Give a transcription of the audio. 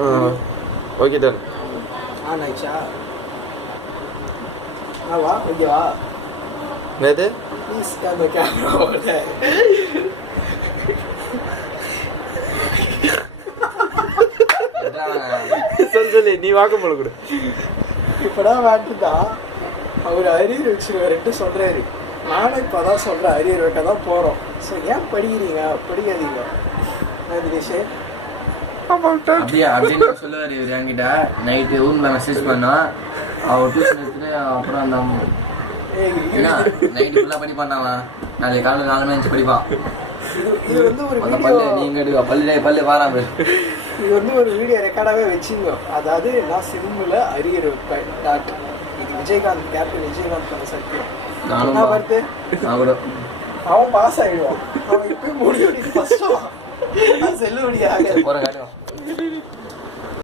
Okay done. நைச்சா வா இங்கே வா. என்னது ப்ளீஸ் அந்த கேமராவோட சொல்லு நீ வாக்கம் போல கொடு. இப்போதான் வேண்டுதான் அவர் அரியர் வச்சுருவாருன்ட்டு சொல்கிறாரு. நானும் இப்போ தான் சொல்கிறேன் அரியர் வைக்க தான் போகிறோம். ஸோ ஏன் படிக்கிறீங்க படிக்காதீங்க தினேஷே அப்படியே அப்படின்னு சொல்லுவார் இவர் என்கிட்ட. நைட்டு ரூமில் மெசேஜ் பண்ணோம். அவர் டியூஷன் எடுத்துட்டு அப்புறம் அந்த ஏன்னா நைட்டு ஃபுல்லாக படிப்பான். நாளைக்கு காலையில் 4 மணி படிப்பான். இது வந்து ஒரு பல்லு நீங்கள் எடுக்க பல்லு வாராம. இது வந்து ஒரு வீடியோ ரெக்கார்டாகவே வச்சுங்க. அதாவது நான் சிம்மில் அரியர் வைப்பேன் டாட். இது விஜயகாந்த் கேப்டன் விஜயகாந்த் பண்ண சத்தியம். நானும் பார்த்து நான் கூட அவன் பாஸ் ஆகிடுவான். அவன் இப்பயும் முடியும் ஃபஸ்ட்டாக செல்லுபடியாக போகிற காட்டும்.